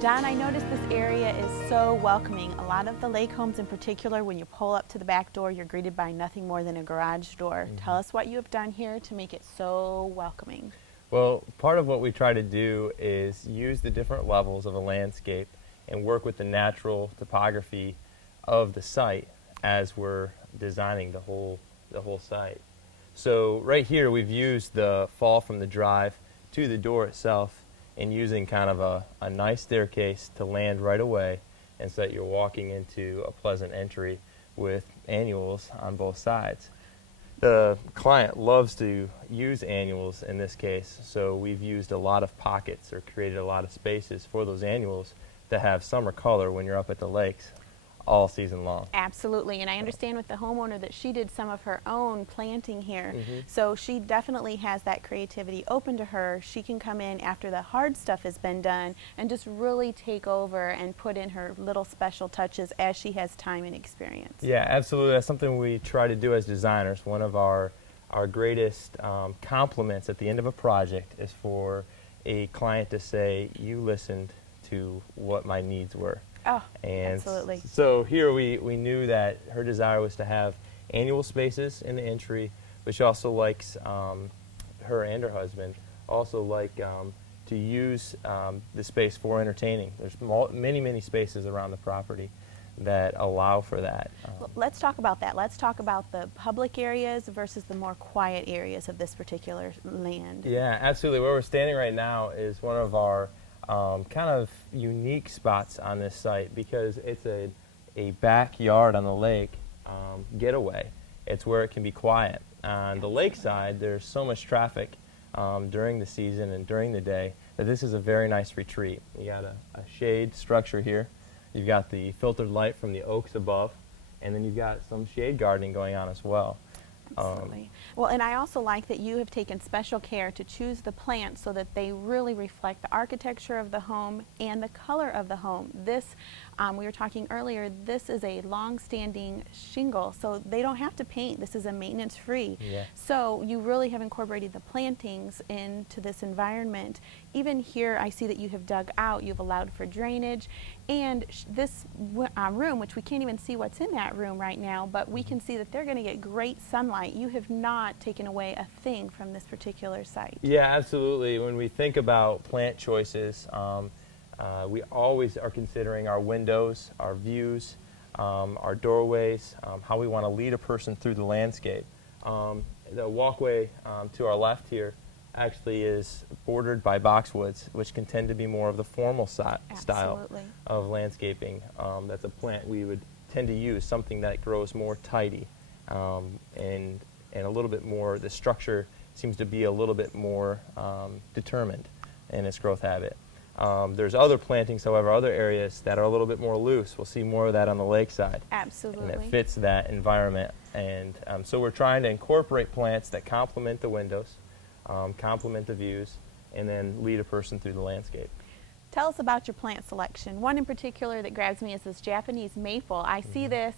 Jon, I noticed this area is so welcoming. A lot of the lake homes in particular, when you pull up to the back door, you're greeted by nothing more than a garage door. Tell us what you have done here to make it so welcoming. Well, part of what we try to do is use the different levels of a landscape and work with the natural topography of the site as we're designing the whole site. So right here we've used the fall from the drive to the door itself and using kind of a nice staircase to land right away, and so that you're walking into a pleasant entry with annuals on both sides. The client loves to use annuals in this case, so we've used a lot of pockets or created a lot of spaces for those annuals to have summer color when you're up at the lakes all season long. Absolutely, and I understand with the homeowner that she did some of her own planting here, so she definitely has that creativity open to her. She can come in after the hard stuff has been done and just really take over and put in her little special touches as she has time and experience. Yeah, absolutely. That's something we try to do as designers. One of our greatest compliments at the end of a project is for a client to say, "You listened to what my needs were." Oh, and absolutely. So here we knew that her desire was to have annual spaces in the entry, but she also likes, her and her husband also like to use the space for entertaining. There's many spaces around the property that allow for that. Well, let's talk about that. Let's talk about the public areas versus the more quiet areas of this particular land. Yeah, absolutely. Where we're standing right now is one of our kind of unique spots on this site because it's a backyard on the lake getaway. It's where it can be quiet. On the lakeside, there's so much traffic during the season and during the day that this is a very nice retreat. You got a shade structure here. You've got the filtered light from the oaks above, and then you've got some shade gardening going on as well. Absolutely. Well, and I also like that you have taken special care to choose the plants so that they really reflect the architecture of the home and the color of the home. This, we were talking earlier, this is a long-standing shingle, so they don't have to paint. This is a maintenance-free. Yeah. So you really have incorporated the plantings into this environment. Even here, I see that you have dug out, you've allowed for drainage, and this room, which we can't even see what's in that room right now, but we can see that they're going to get great sunlight. You have not taken away a thing from this particular site. Yeah, absolutely. When we think about plant choices, we always are considering our windows, our views, our doorways, how we want to lead a person through the landscape. The walkway to our left here actually is bordered by boxwoods, which can tend to be more of the formal style of landscaping. That's a plant we would tend to use, something that grows more tidy and a little bit more, the structure seems to be a little bit more determined in its growth habit. There's other plantings, however, other areas that are a little bit more loose. We'll see more of that on the lakeside. Absolutely. And it fits that environment. And so we're trying to incorporate plants that complement the windows, complement the views, and then lead a person through the landscape. Tell us about your plant selection. One in particular that grabs me is this Japanese maple. I see this.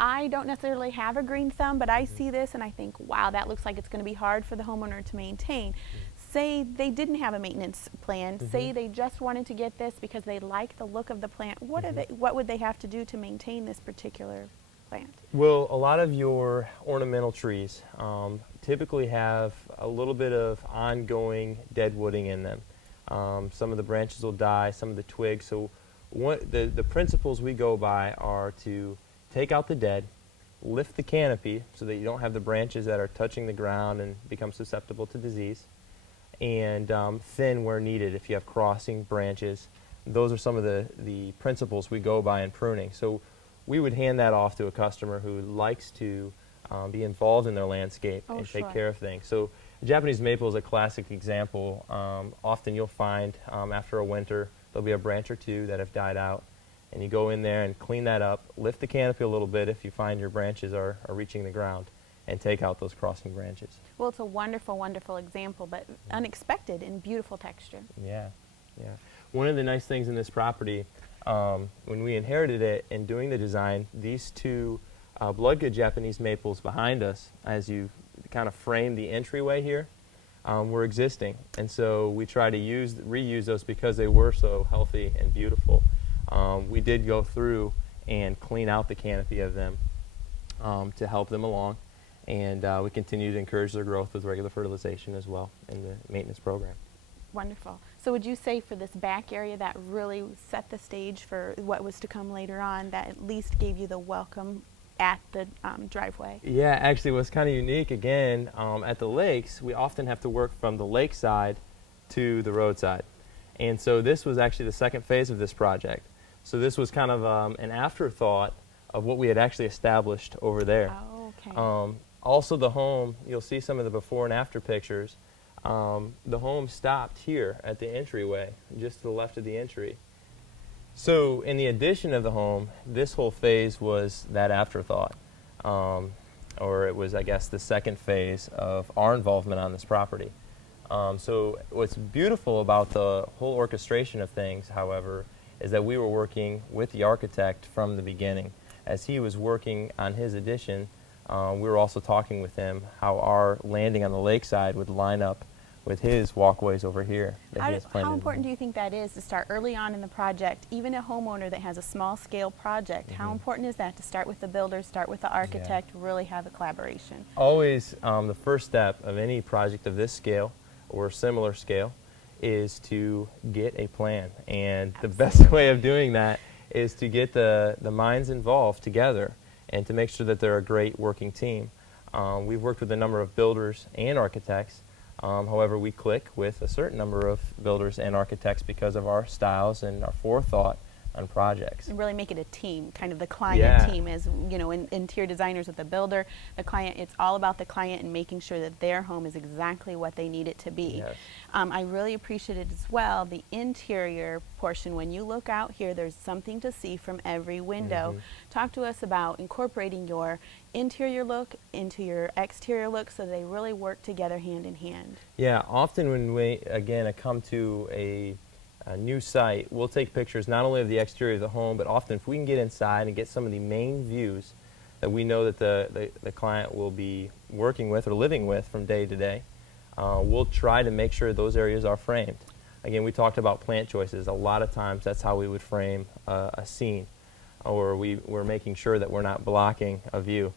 I don't necessarily have a green thumb, but I see this and I think, wow, that looks like it's going to be hard for the homeowner to maintain. Say they didn't have a maintenance plan. Say they just wanted to get this because they like the look of the plant. What would they have to do to maintain this particular plant? Well, a lot of your ornamental trees typically have a little bit of ongoing dead wooding in them. Some of the branches will die, some of the twigs. So the principles we go by are to take out the dead, lift the canopy so that you don't have the branches that are touching the ground and become susceptible to disease, and thin where needed if you have crossing branches. Those are some of the principles we go by in pruning. So we would hand that off to a customer who likes to be involved in their landscape and take care of things. So Japanese maple is a classic example. Often you'll find after a winter there'll be a branch or two that have died out, and you go in there and clean that up, lift the canopy a little bit if you find your branches are reaching the ground, and take out those crossing branches. Well, it's a wonderful, wonderful example, but unexpected and beautiful texture. Yeah, yeah. One of the nice things in this property, when we inherited it and doing the design, these two blood good Japanese maples behind us, as you kind of frame the entryway here, were existing. And so we try to reuse those because they were so healthy and beautiful. We did go through and clean out the canopy of them to help them along. And we continue to encourage their growth with regular fertilization as well in the maintenance program. Wonderful. So would you say for this back area that really set the stage for what was to come later on, that at least gave you the welcome at the driveway? Yeah, actually what's kind of unique, again, at the lakes, we often have to work from the lakeside to the roadside. And so this was actually the second phase of this project. So this was kind of an afterthought of what we had actually established over there. Oh, okay. Also the home, you'll see some of the before and after pictures. The home stopped here at the entryway, just to the left of the entry. So in the addition of the home, this whole phase was that afterthought. Or it was, I guess, the second phase of our involvement on this property. So what's beautiful about the whole orchestration of things, however, is that we were working with the architect from the beginning. As he was working on his addition, we were also talking with him how our landing on the lakeside would line up with his walkways over here. How important do you think that is to start early on in the project? Even a homeowner that has a small scale project, how important is that to start with the builder, start with the architect, really have a collaboration? Always the first step of any project of this scale or similar scale is to get a plan. And the best way of doing that is to get the minds involved together and to make sure that they're a great working team. We've worked with a number of builders and architects. However, we click with a certain number of builders and architects because of our styles and our forethought on projects. And really make it a team, kind of the client team, as you know, interior designers with the builder, the client. It's all about the client and making sure that their home is exactly what they need it to be. Yes. I really appreciated as well the interior portion. When you look out here, there's something to see from every window. Talk to us about incorporating your interior look into your exterior look so they really work together hand in hand. Yeah, often when we, again, come to a new site, we'll take pictures not only of the exterior of the home, but often if we can get inside and get some of the main views that we know that the client will be working with or living with from day to day, we'll try to make sure those areas are framed. Again, we talked about plant choices. A lot of times that's how we would frame a scene, or we're making sure that we're not blocking a view.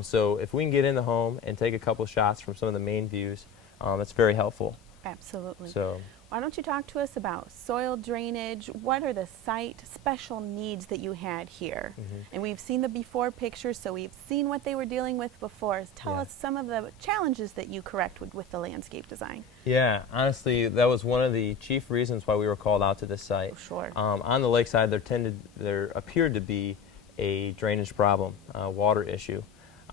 So if we can get in the home and take a couple shots from some of the main views, that's very helpful. Absolutely. So, why don't you talk to us about soil drainage? What are the site special needs that you had here? And we've seen the before pictures, so we've seen what they were dealing with before. Tell us some of the challenges that you correct with the landscape design. Yeah, honestly, that was one of the chief reasons why we were called out to this site. Oh, sure. On the lakeside, there appeared to be a drainage problem, water issue.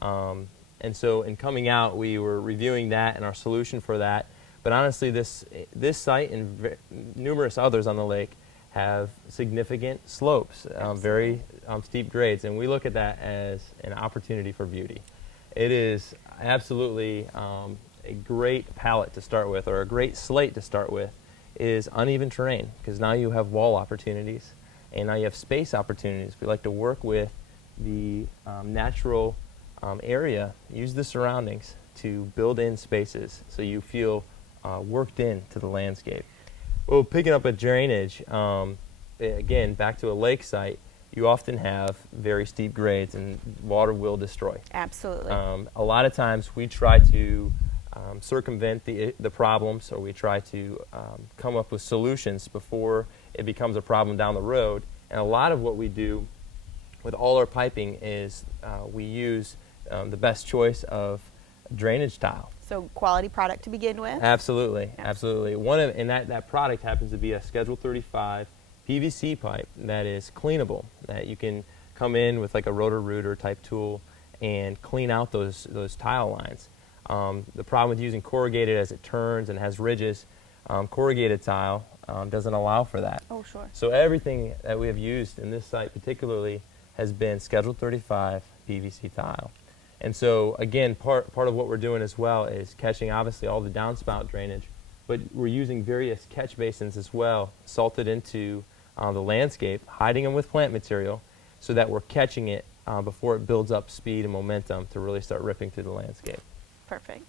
And so in coming out, we were reviewing that and our solution for that. But honestly, this site and numerous others on the lake have significant slopes, very steep grades, and we look at that as an opportunity for beauty. It is absolutely a great palette to start with, or a great slate to start with, is uneven terrain, because now you have wall opportunities, and now you have space opportunities. We like to work with the natural area, use the surroundings to build in spaces so you feel worked into the landscape. Well, picking up at drainage, again, back to a lake site, you often have very steep grades and water will destroy. Absolutely. A lot of times we try to circumvent the problems, or we try to come up with solutions before it becomes a problem down the road. And a lot of what we do with all our piping is we use the best choice of drainage tile. So quality product to begin with? Absolutely, absolutely. And that product happens to be a Schedule 35 PVC pipe that is cleanable, that you can come in with like a rotor-rooter type tool and clean out those tile lines. The problem with using corrugated as it turns and has ridges, corrugated tile doesn't allow for that. Oh, sure. So everything that we have used in this site particularly has been Schedule 35 PVC tile. And so, again, part of what we're doing as well is catching, obviously, all the downspout drainage, but we're using various catch basins as well, salted into the landscape, hiding them with plant material so that we're catching it before it builds up speed and momentum to really start ripping through the landscape. Perfect.